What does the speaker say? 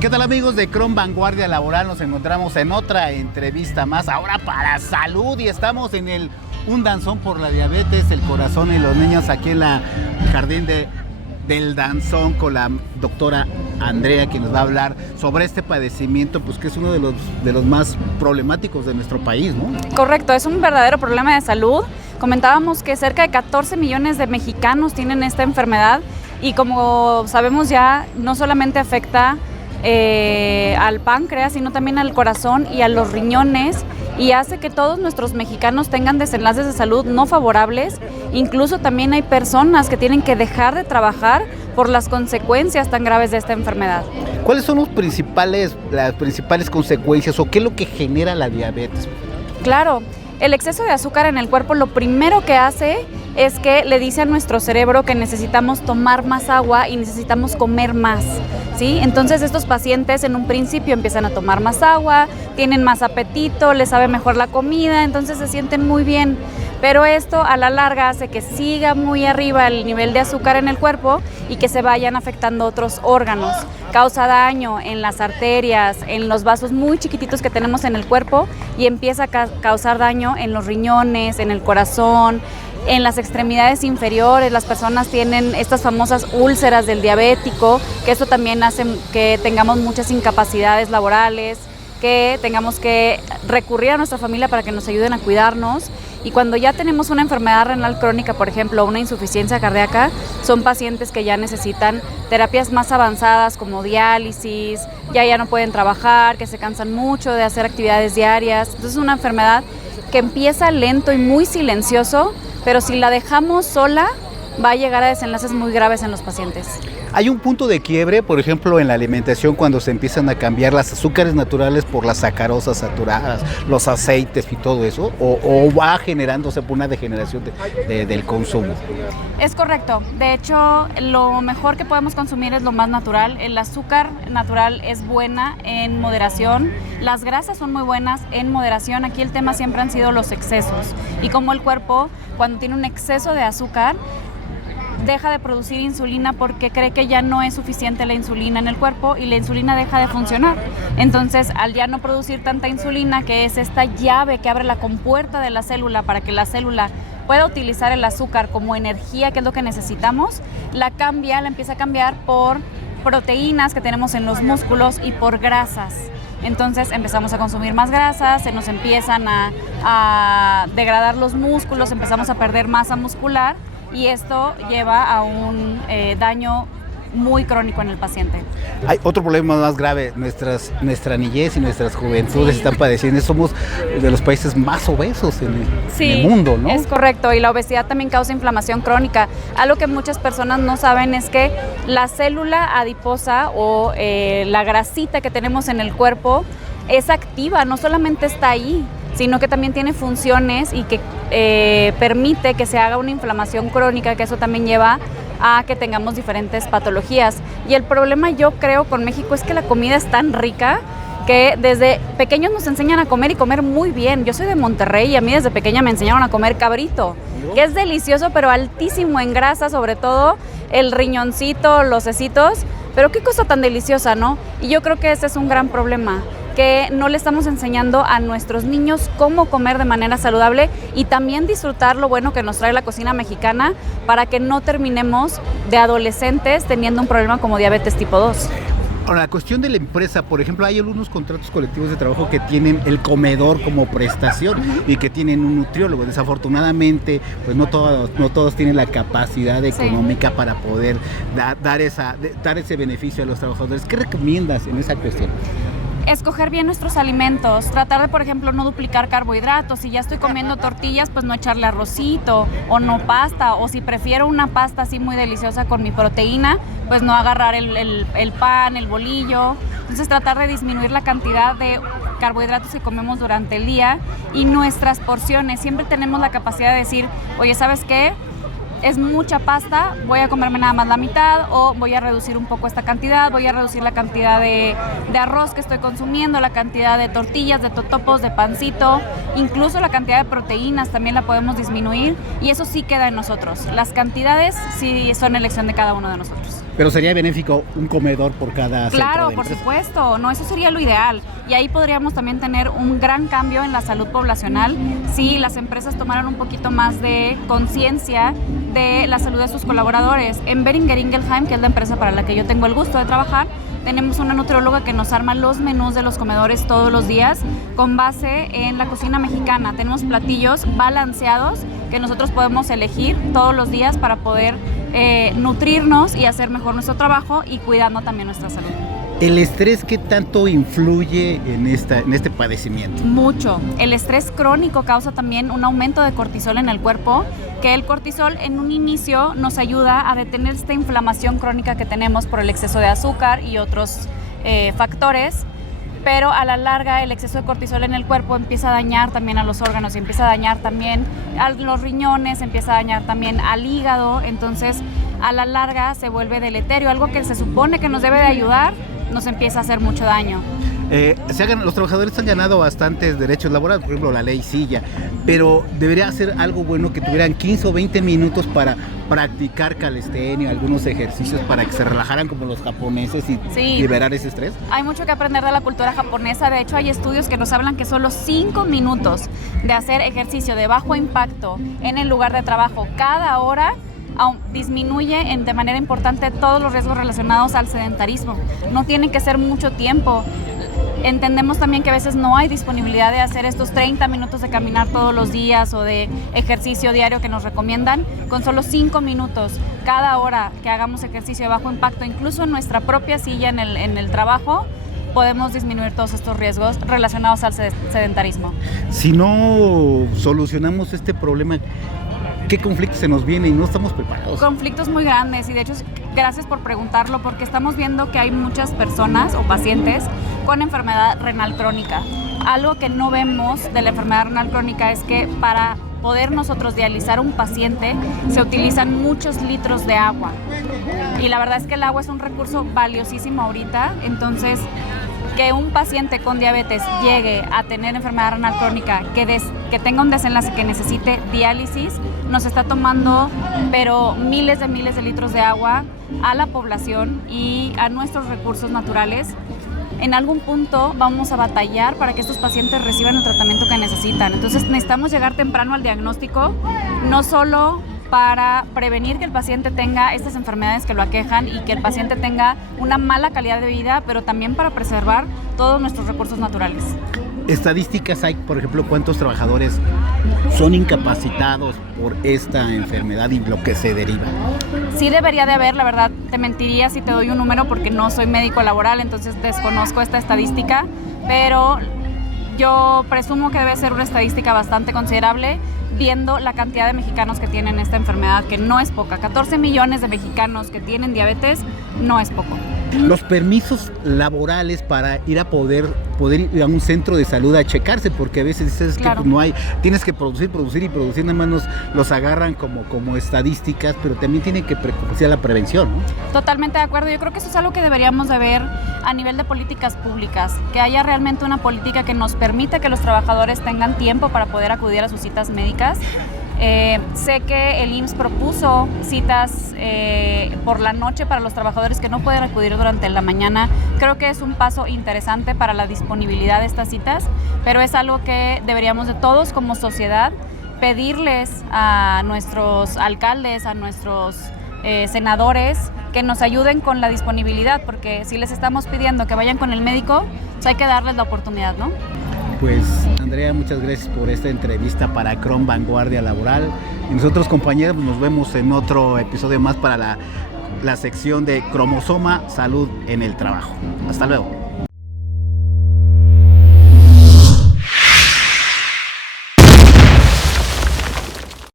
¿Qué tal, amigos de Cron Vanguardia Laboral? Nos encontramos en otra entrevista más, ahora para salud, y estamos en un danzón por la diabetes, el corazón y los niños, aquí en la jardín del danzón, con la doctora Andrea, quien nos va a hablar sobre este padecimiento, pues que es uno de los más problemáticos de nuestro país, ¿no? Correcto, es un verdadero problema de salud. Comentábamos que cerca de 14 millones de mexicanos tienen esta enfermedad y, como sabemos ya, no solamente afecta al páncreas, sino también al corazón y a los riñones, y hace que todos nuestros mexicanos tengan desenlaces de salud no favorables. Incluso también hay personas que tienen que dejar de trabajar por las consecuencias tan graves de esta enfermedad. ¿Cuáles son las principales consecuencias o qué es lo que genera la diabetes? Claro, el exceso de azúcar en el cuerpo lo primero que hace es que le dice a nuestro cerebro que necesitamos tomar más agua y necesitamos comer más, ¿sí? Entonces estos pacientes en un principio empiezan a tomar más agua, tienen más apetito, les sabe mejor la comida, entonces se sienten muy bien. Pero esto a la larga hace que siga muy arriba el nivel de azúcar en el cuerpo y que se vayan afectando otros órganos. Causa daño en las arterias, en los vasos muy chiquititos que tenemos en el cuerpo, y empieza a causar daño en los riñones, en el corazón, en las extremidades inferiores. Las personas tienen estas famosas úlceras del diabético, que eso también hace que tengamos muchas incapacidades laborales, que tengamos que recurrir a nuestra familia para que nos ayuden a cuidarnos. Y cuando ya tenemos una enfermedad renal crónica, por ejemplo, una insuficiencia cardíaca, son pacientes que ya necesitan terapias más avanzadas como diálisis, ya no pueden trabajar, que se cansan mucho de hacer actividades diarias. Entonces es una enfermedad que empieza lento y muy silencioso, pero si la dejamos sola, va a llegar a desenlaces muy graves en los pacientes. ¿Hay un punto de quiebre, por ejemplo, en la alimentación, cuando se empiezan a cambiar las azúcares naturales por las sacarosas saturadas, los aceites y todo eso? ¿O va generándose por una degeneración del consumo? Es correcto. De hecho, lo mejor que podemos consumir es lo más natural. El azúcar natural es buena en moderación. Las grasas son muy buenas en moderación. Aquí el tema siempre han sido los excesos. Y como el cuerpo, cuando tiene un exceso de azúcar, deja de producir insulina porque cree que ya no es suficiente la insulina en el cuerpo y la insulina deja de funcionar. Entonces, al ya no producir tanta insulina, que es esta llave que abre la compuerta de la célula para que la célula pueda utilizar el azúcar como energía, que es lo que necesitamos, la empieza a cambiar por proteínas que tenemos en los músculos y por grasas. Entonces empezamos a consumir más grasas, se nos empiezan a degradar los músculos, empezamos a perder masa muscular, y esto lleva a un daño muy crónico en el paciente. Hay otro problema más grave. Nuestra niñez y nuestras juventudes están padeciendo. Somos de los países más obesos en el mundo, ¿no? Es correcto, y la obesidad también causa inflamación crónica. Algo que muchas personas no saben es que la célula adiposa o la grasita que tenemos en el cuerpo es activa, no solamente está ahí, sino que también tiene funciones y que permite que se haga una inflamación crónica, que eso también lleva a que tengamos diferentes patologías. Y el problema, yo creo, con México es que la comida es tan rica que desde pequeños nos enseñan a comer y comer muy bien. Yo soy de Monterrey y a mí desde pequeña me enseñaron a comer cabrito, que es delicioso, pero altísimo en grasa, sobre todo el riñoncito, los cecitos. Pero qué cosa tan deliciosa, ¿no? Y yo creo que ese es un gran problema, que no le estamos enseñando a nuestros niños cómo comer de manera saludable y también disfrutar lo bueno que nos trae la cocina mexicana, para que no terminemos de adolescentes teniendo un problema como diabetes tipo 2. Ahora, la cuestión de la empresa, por ejemplo, hay algunos contratos colectivos de trabajo que tienen el comedor como prestación y que tienen un nutriólogo. Desafortunadamente, pues no todos tienen la capacidad económica para poder dar ese beneficio a los trabajadores. ¿Qué recomiendas en esa cuestión? Escoger bien nuestros alimentos, tratar de, por ejemplo, no duplicar carbohidratos. Si ya estoy comiendo tortillas, pues no echarle arrocito o no pasta, o si prefiero una pasta así muy deliciosa con mi proteína, pues no agarrar el pan, el bolillo. Entonces tratar de disminuir la cantidad de carbohidratos que comemos durante el día y nuestras porciones. Siempre tenemos la capacidad de decir, oye, ¿sabes qué? Es mucha pasta, voy a comerme nada más la mitad, o voy a reducir un poco esta cantidad, voy a reducir la cantidad de arroz que estoy consumiendo, la cantidad de tortillas, de totopos, de pancito, incluso la cantidad de proteínas también la podemos disminuir, y eso sí queda en nosotros. Las cantidades sí son elección de cada uno de nosotros. Pero sería benéfico un comedor por cada centro Claro, de por empresa. supuesto, no, eso sería lo ideal. Y ahí podríamos también tener un gran cambio en la salud poblacional si las empresas tomaran un poquito más de conciencia de la salud de sus colaboradores. En Boehringer Ingelheim, que es la empresa para la que yo tengo el gusto de trabajar, tenemos una nutrióloga que nos arma los menús de los comedores todos los días con base en la cocina mexicana. Tenemos platillos balanceados que nosotros podemos elegir todos los días para poder nutrirnos y hacer mejor nuestro trabajo y cuidando también nuestra salud. ¿El estrés qué tanto influye en este padecimiento? Mucho. El estrés crónico causa también un aumento de cortisol en el cuerpo, que el cortisol en un inicio nos ayuda a detener esta inflamación crónica que tenemos por el exceso de azúcar y otros factores, pero a la larga el exceso de cortisol en el cuerpo empieza a dañar también a los órganos, empieza a dañar también a los riñones, empieza a dañar también al hígado, entonces a la larga se vuelve deleterio, algo que se supone que nos debe de ayudar, nos empieza a hacer mucho daño. Los trabajadores han ganado bastantes derechos laborales, por ejemplo la ley Silla, pero debería ser algo bueno que tuvieran 15 o 20 minutos para practicar calistenia, algunos ejercicios para que se relajaran como los japoneses y liberar ese estrés. Hay mucho que aprender de la cultura japonesa, de hecho hay estudios que nos hablan que solo 5 minutos de hacer ejercicio de bajo impacto en el lugar de trabajo cada hora disminuye de manera importante todos los riesgos relacionados al sedentarismo. No tiene que ser mucho tiempo. Entendemos también que a veces no hay disponibilidad de hacer estos 30 minutos de caminar todos los días o de ejercicio diario que nos recomiendan. Con solo 5 minutos cada hora que hagamos ejercicio de bajo impacto, incluso en nuestra propia silla en el trabajo, podemos disminuir todos estos riesgos relacionados al sedentarismo. Si no solucionamos este problema, ¿qué conflictos se nos vienen y no estamos preparados? Conflictos muy grandes y de hecho gracias por preguntarlo porque estamos viendo que hay muchas personas o pacientes con enfermedad renal crónica. Algo que no vemos de la enfermedad renal crónica es que para poder nosotros dializar un paciente se utilizan muchos litros de agua y la verdad es que el agua es un recurso valiosísimo ahorita, entonces que un paciente con diabetes llegue a tener enfermedad renal crónica, que tenga un desenlace que necesite diálisis, nos está tomando pero miles de litros de agua a la población y a nuestros recursos naturales. En algún punto vamos a batallar para que estos pacientes reciban el tratamiento que necesitan. Entonces necesitamos llegar temprano al diagnóstico, no solo para prevenir que el paciente tenga estas enfermedades que lo aquejan y que el paciente tenga una mala calidad de vida, pero también para preservar todos nuestros recursos naturales. Estadísticas hay, por ejemplo, cuántos trabajadores son incapacitados por esta enfermedad y lo que se deriva. Sí debería de haber, la verdad te mentiría si te doy un número porque no soy médico laboral, entonces desconozco esta estadística, pero yo presumo que debe ser una estadística bastante considerable viendo la cantidad de mexicanos que tienen esta enfermedad, que no es poca. 14 millones de mexicanos que tienen diabetes no es poco. Los permisos laborales para ir a poder ir a un centro de salud a checarse, porque a veces dices que pues, no hay, tienes que producir, nada más los agarran como estadísticas, pero también tienen que preocuparse la prevención, ¿no? Totalmente de acuerdo, yo creo que eso es algo que deberíamos de ver a nivel de políticas públicas, que haya realmente una política que nos permita que los trabajadores tengan tiempo para poder acudir a sus citas médicas. Sé que el IMSS propuso citas por la noche para los trabajadores que no pueden acudir durante la mañana. Creo que es un paso interesante para la disponibilidad de estas citas, pero es algo que deberíamos de todos como sociedad pedirles a nuestros alcaldes, a nuestros senadores, que nos ayuden con la disponibilidad, porque si les estamos pidiendo que vayan con el médico, pues hay que darles la oportunidad, ¿no? Pues Andrea, muchas gracias por esta entrevista para Crom Vanguardia Laboral. Y nosotros, compañeros, nos vemos en otro episodio más para la sección de Cromosoma Salud en el Trabajo. Hasta luego.